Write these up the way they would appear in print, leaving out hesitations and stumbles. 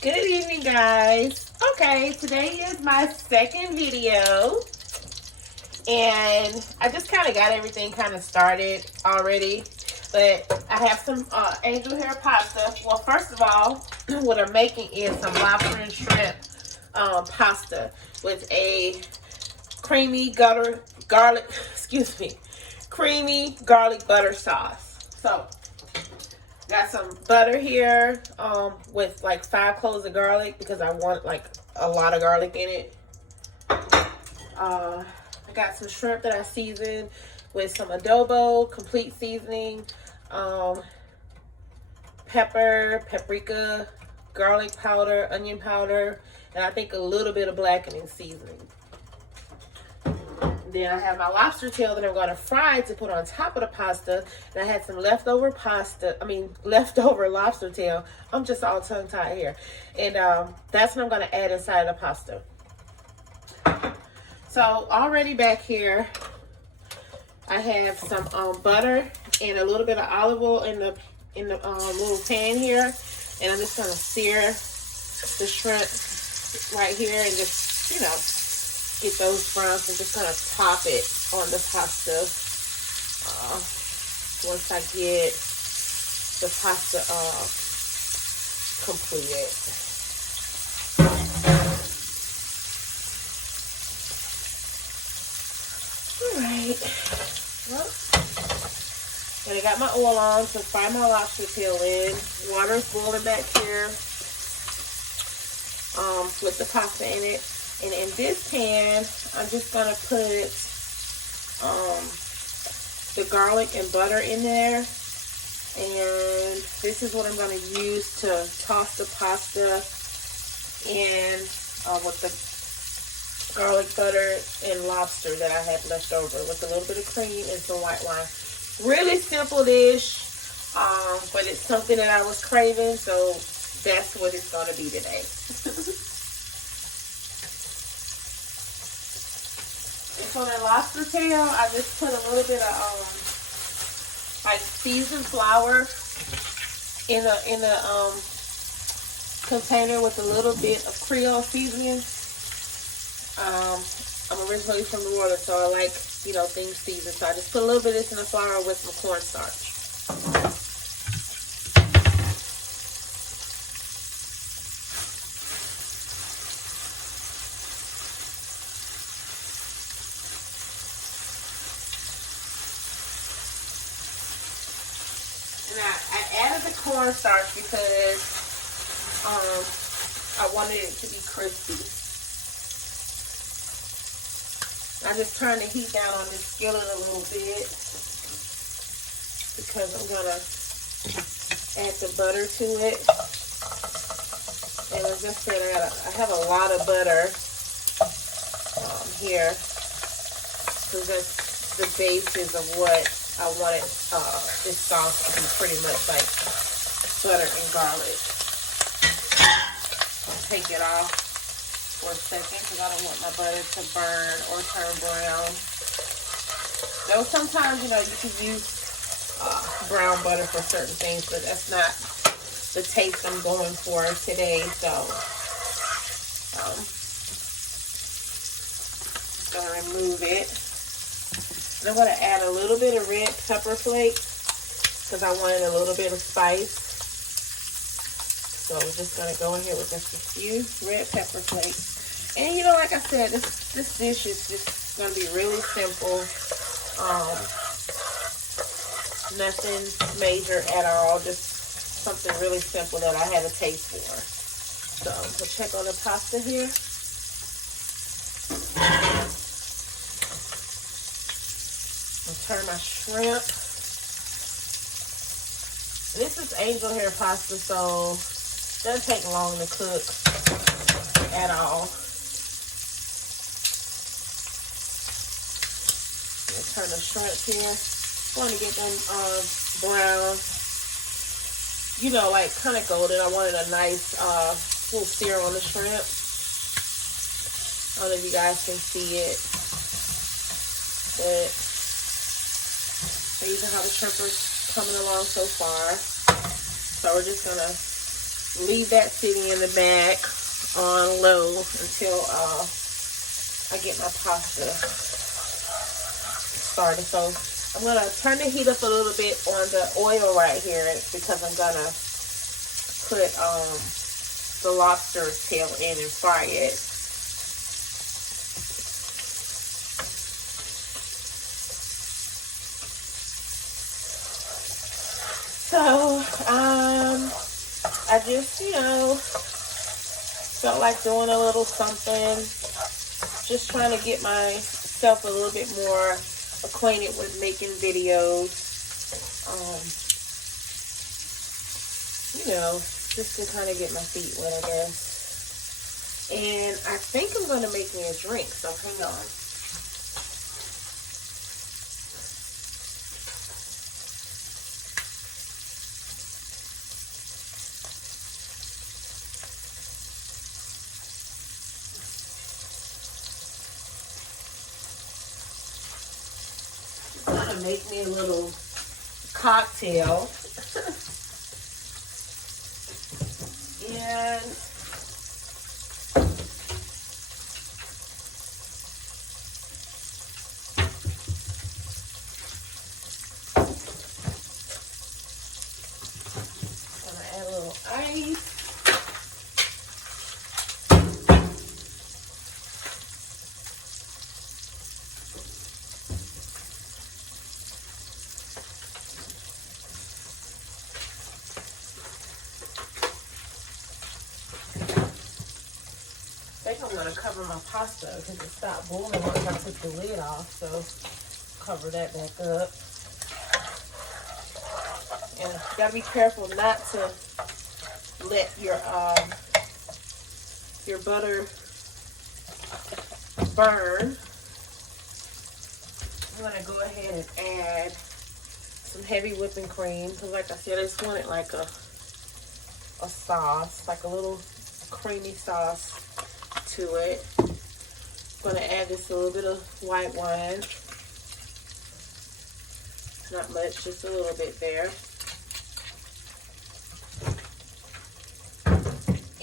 Good evening, guys. Okay, today is my second video, and I just kind of got everything kind of started already. But I have some angel hair pasta. Well, first of all, what I'm making is some lobster and shrimp pasta with a creamy garlic, excuse me, creamy garlic butter sauce. So got some butter here with like 5 cloves of garlic because I want like a lot of garlic in it. I got some shrimp that I seasoned with some adobo, complete seasoning, pepper, paprika, garlic powder, onion powder, and I think a little bit of blackening seasoning. Then I have my lobster tail that I'm going to fry to put on top of the pasta. And I had some leftover leftover lobster tail. I'm just all tongue-tied here. And that's what I'm going to add inside of the pasta. So already back here, I have some butter and a little bit of olive oil in the little pan here. And I'm just going to sear the shrimp right here and just, get those browns. I'm just gonna pop it on the pasta once I get the pasta completed. All right. Well, and I got my oil on to fry my lobster tail in. Water's boiling back here with the pasta in it. And in this pan, I'm just going to put the garlic and butter in there. And this is what I'm going to use to toss the pasta in with the garlic butter and lobster that I had left over with a little bit of cream and some white wine. Really simple dish, but it's something that I was craving, so that's what it's going to be today. For the lobster tail, I just put a little bit of like seasoned flour in a container with a little bit of Creole seasoning. I'm originally from New Orleans, so I like things seasoned. So I just put a little bit of this in the flour with some cornstarch. I added the cornstarch because I wanted it to be crispy. I just turned the heat down on this skillet a little bit because I'm going to add the butter to it. And as I said, I have a lot of butter here because that's the basis of what I wanted this sauce to be, pretty much like butter and garlic. I'll take it off for a second because I don't want my butter to burn or turn brown. Though sometimes, you can use brown butter for certain things, but that's not the taste I'm going for today. So, I'm going to remove it. And I'm going to add a little bit of red pepper flakes because I wanted a little bit of spice. So I'm just going to go in here with just a few red pepper flakes. And like I said, this dish is just going to be really simple. Nothing major at all. Just something really simple that I had a taste for. So we'll check on the pasta here. Turn my shrimp. This is angel hair pasta, so it doesn't take long to cook at all. Turn the shrimp here. I want to get them brown, like kind of golden. I wanted a nice little sear on the shrimp. I don't know if you guys can see it, but these are how the shrimp are coming along so far. So we're just gonna leave that sitting in the back on low until I get my pasta started. So I'm going to turn the heat up a little bit on the oil right here because I'm going to put the lobster tail in and fry it. So, I just, felt like doing a little something, just trying to get myself a little bit more acquainted with making videos, just to kind of get my feet wet, I guess. And I think I'm going to make me a drink, so hang on. Make me a little cocktail. And I'm gonna add a little ice. I'm going to cover my pasta because it stopped boiling once I took the lid off, so cover that back up. And you got to be careful not to let your butter burn. I'm going to go ahead and add some heavy whipping cream because, like I said, I just wanted like a sauce, like a little creamy sauce to it. I'm going to add just a little bit of white wine. Not much, just a little bit there.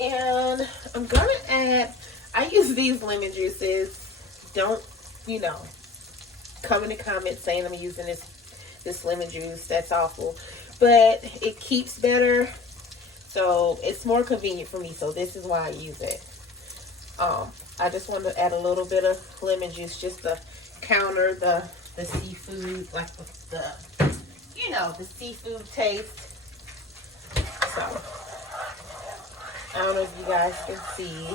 And I'm going to add, I use these lemon juices. Don't, come in the comments saying I'm using this lemon juice. That's awful. But it keeps better. So it's more convenient for me. So this is why I use it. I just want to add a little bit of lemon juice just to counter the seafood, like the seafood taste. So, I don't know if you guys can see,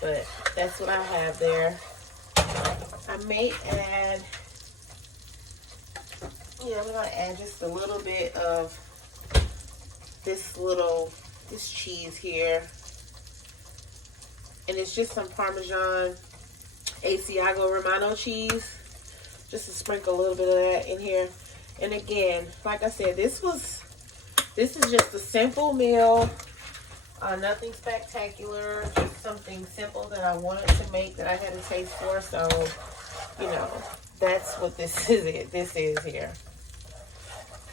but that's what I have there. I may add, I'm going to add just a little bit of this cheese here. And it's just some Parmesan Asiago Romano cheese. Just to sprinkle a little bit of that in here. And again, like I said, this is just a simple meal. Nothing spectacular. Just something simple that I wanted to make that I had a taste for. So, that's what this is here.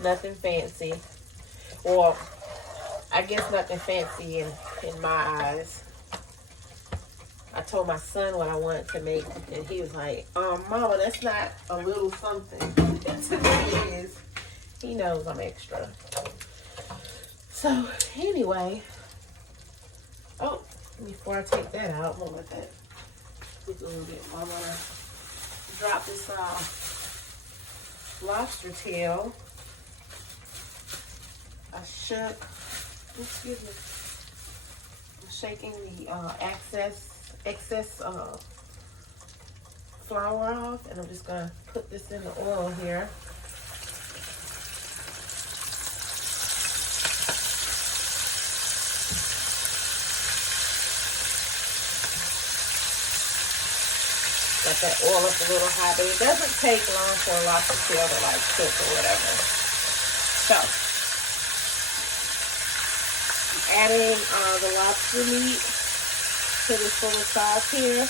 Nothing fancy. Well, I guess nothing fancy in my eyes. I told my son what I wanted to make, and he was like, Mama, that's not a little something. To me it is. He knows I'm extra. So, anyway. Oh, before I take that out, I'm going to let that cook a little bit. I'm going to drop this lobster tail. I'm shaking the excess flour off, and I'm just gonna put this in the oil here. Let that oil up a little high, but it doesn't take long for a lobster tail to like cook or whatever. So I'm adding the lobster meat to this little sauce here.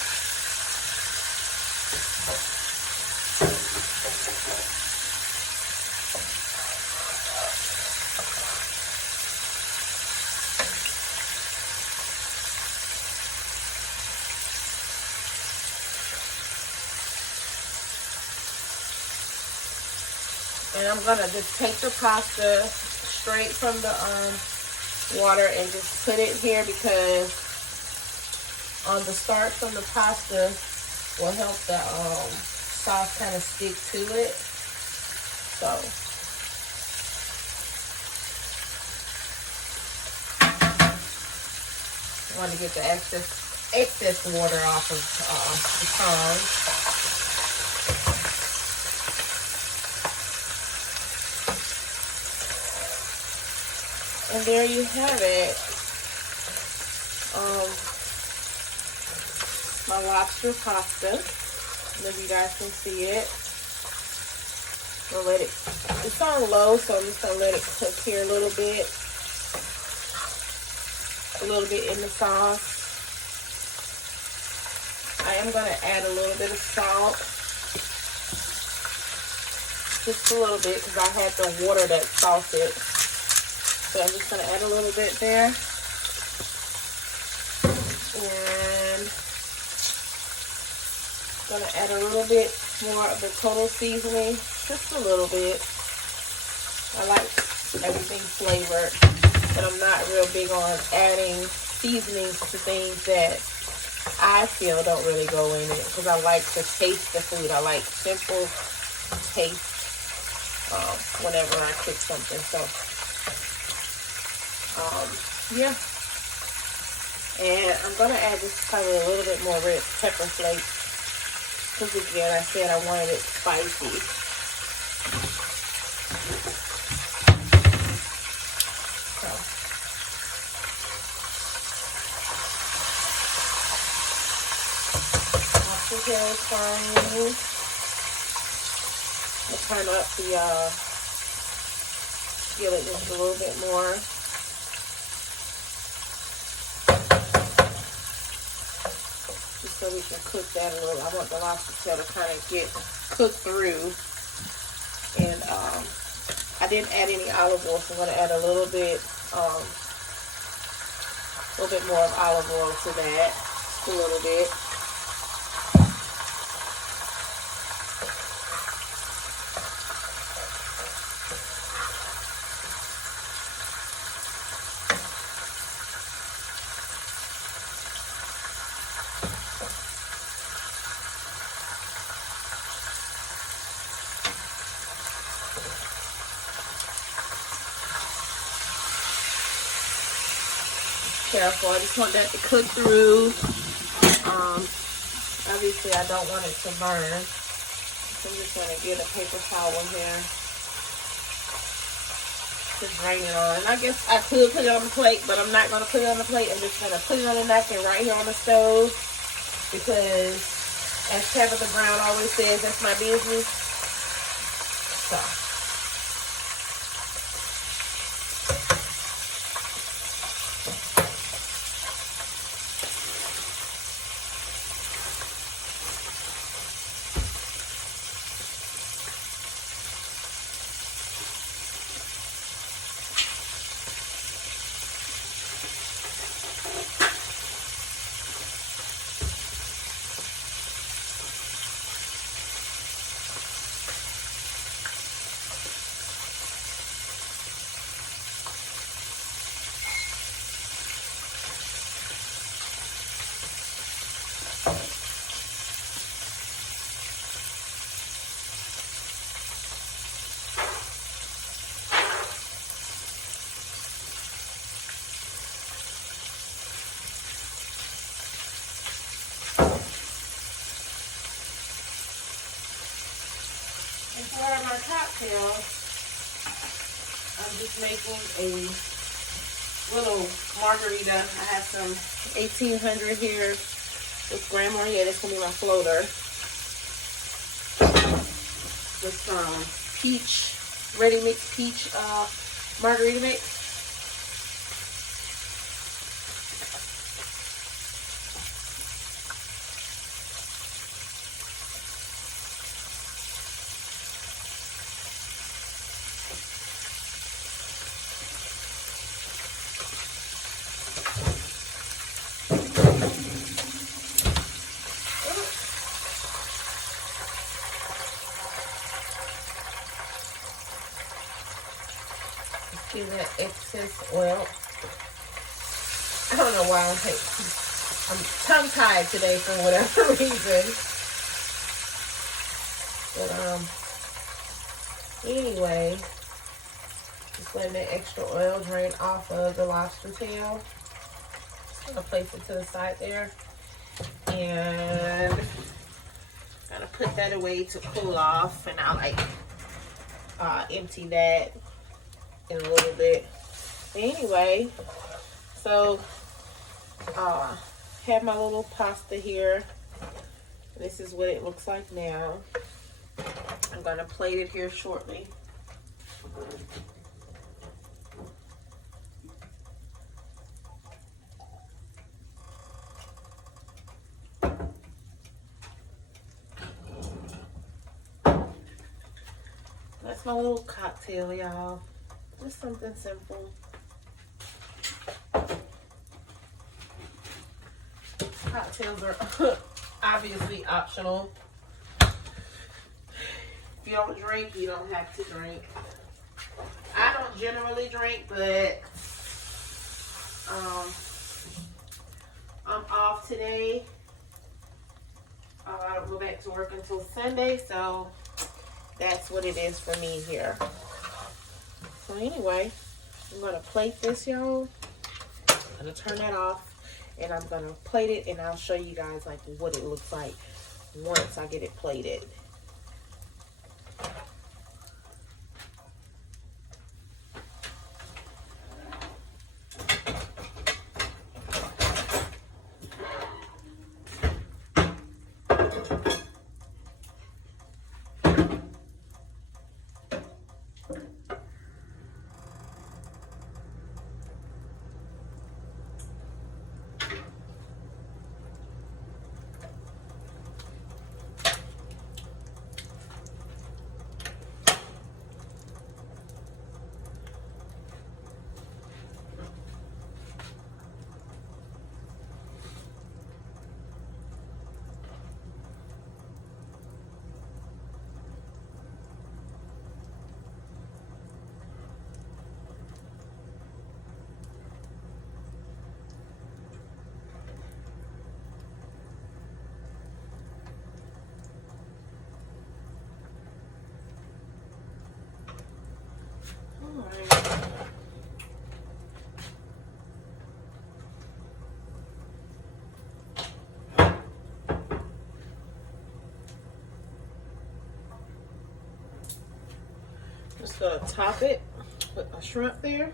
And I'm gonna just take the pasta straight from the water and just put it here, because on the starch from the pasta will help the sauce kind of stick to it. So I want to get the excess water off of the tongue. And there you have it. My lobster pasta. I don't know if you guys can see it. I'll let it, it's on low, so I'm just gonna let it cook here a little bit in the sauce. I am gonna add a little bit of salt, just a little bit, because I had the water that salted. So I'm just gonna add a little bit there, and gonna add a little bit more of the total seasoning, just a little bit. I like everything flavored, but I'm not real big on adding seasonings to things that I feel don't really go in it, because I like to taste the food. I like simple taste whenever I cook something. So yeah. And I'm gonna add just probably a little bit more red pepper flakes, because again, I said I wanted it spicy. So after here is fine. I'll turn up the skillet just a little bit more. Just so we can cook that a little. I want the lobster tail to kind of get cooked through. And I didn't add any olive oil, so I'm going to add a little bit more of olive oil to that. Just a little bit. Careful, I just want that to cook through. Obviously I don't want it to burn, so I'm just going to get a paper towel here to drain it on. And I guess I could put it on the plate, but I'm not going to put it on the plate. I'm just going to put it on the napkin right here on the stove, because as Tabitha Brown always says, that's my business. So for my cocktail, I'm just making a little margarita. I have some 1800 here with Grand Marnier. That's going to be my floater. With some peach, ready mix peach margarita mix. the excess oil. I don't know why I'm tongue-tied today for whatever reason. But anyway, just letting that extra oil drain off of the lobster tail. Just gonna place it to the side there, and gonna put that away to cool off, and I'll like empty that in a little bit. Anyway, so have my little pasta here. This is what it looks like now. I'm gonna plate it here shortly. That's my little cocktail, y'all. Just something simple. Cocktails are obviously optional. If you don't drink, you don't have to drink. I don't generally drink, but I'm off today. I don't go back to work until Sunday, so that's what it is for me here. So anyway, I'm gonna plate this, y'all. I'm gonna turn that off, and I'm gonna plate it, and I'll show you guys like what it looks like once I get it plated. Just gonna top it with my shrimp there.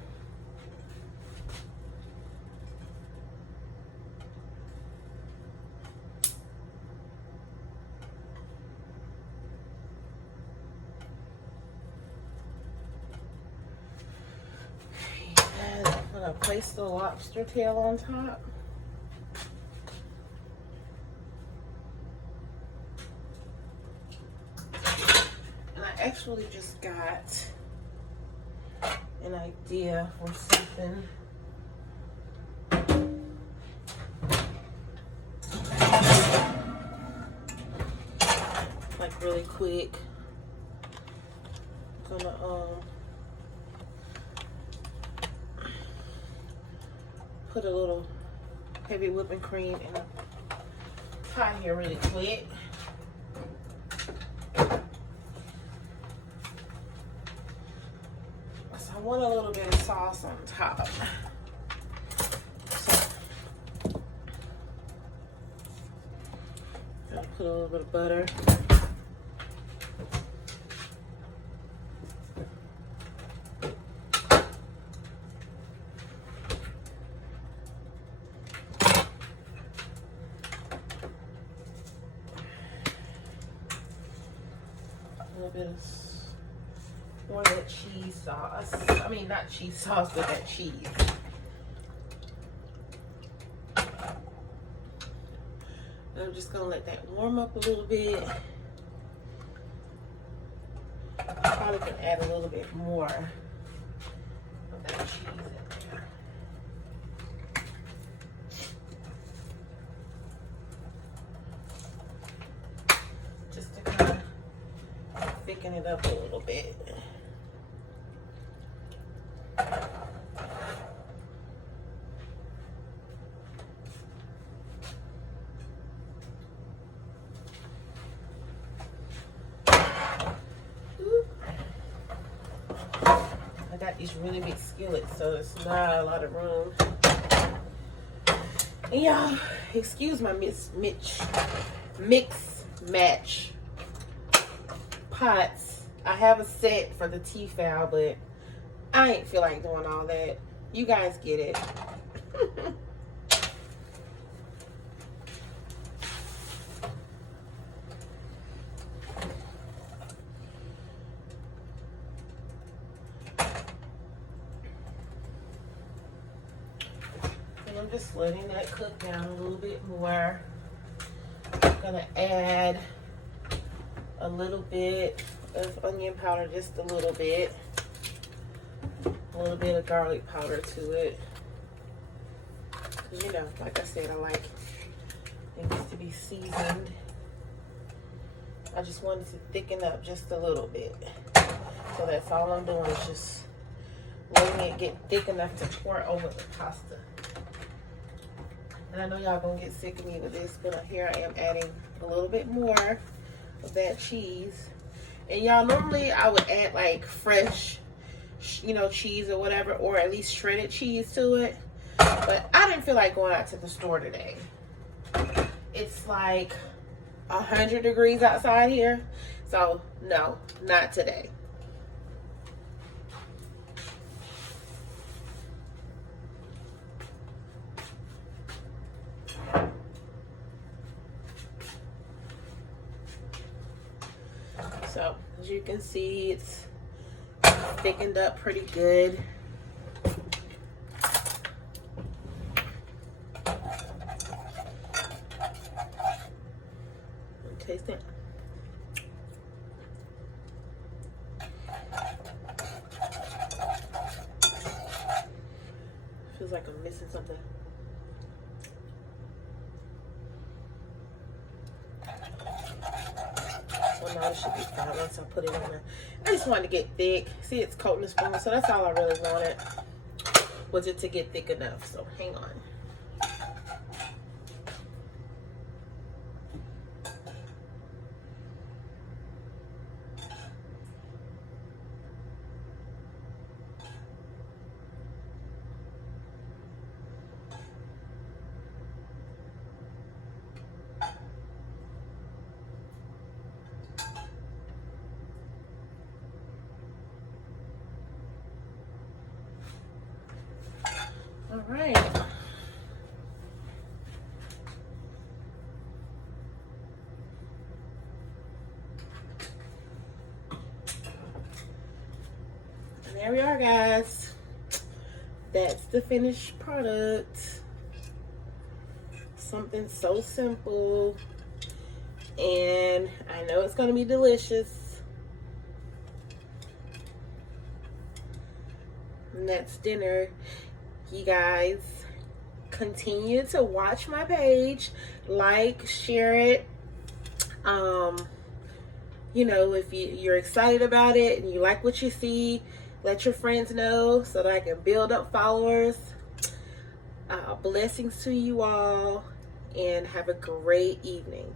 And I'm gonna place the lobster tail on top. Actually just got an idea for something. Like really quick. I'm gonna put a little heavy whipping cream in a pot here really quick. I want a little bit of sauce on top. So, I'll put a little bit of butter. A little bit of more of that cheese sauce. I mean, not cheese sauce, but that cheese. And I'm just gonna let that warm up a little bit. Probably can add a little bit more of that cheese in there. Just to kind of thicken it up a little bit. these really big skillets, so there's not a lot of room. And y'all, excuse my mix match pots. I have a set for the Tefal, but I ain't feel like doing all that. You guys get it. And I'm just letting that cook down a little bit more. I'm gonna add a little bit of onion powder, just a little bit of garlic powder to it. Cause you know, like I said, I like things to be seasoned. I just wanted to thicken up just a little bit. So that's all I'm doing, is just letting it get thick enough to pour over the pasta. And I know y'all gonna get sick of me with this, but here I am adding a little bit more of that cheese. And y'all, normally I would add like fresh, you know, cheese or whatever, or at least shredded cheese to it. But I didn't feel like going out to the store today. It's like 100 degrees outside here. So no, not today. So as you can see, it's thickened up pretty good. Taste it. Feels like I'm missing something. Well, no, it should be fine once I put it in there. I just wanted to get thick. See, it's coating the spoon, so that's all I really wanted, was it to get thick enough. So hang on. All right. And there we are, guys. That's the finished product. Something so simple. And I know it's going to be delicious. And that's dinner. You guys continue to watch my page, like, share it. You know, if you're excited about it and you like what you see, let your friends know so that I can build up followers. Blessings to you all, and have a great evening.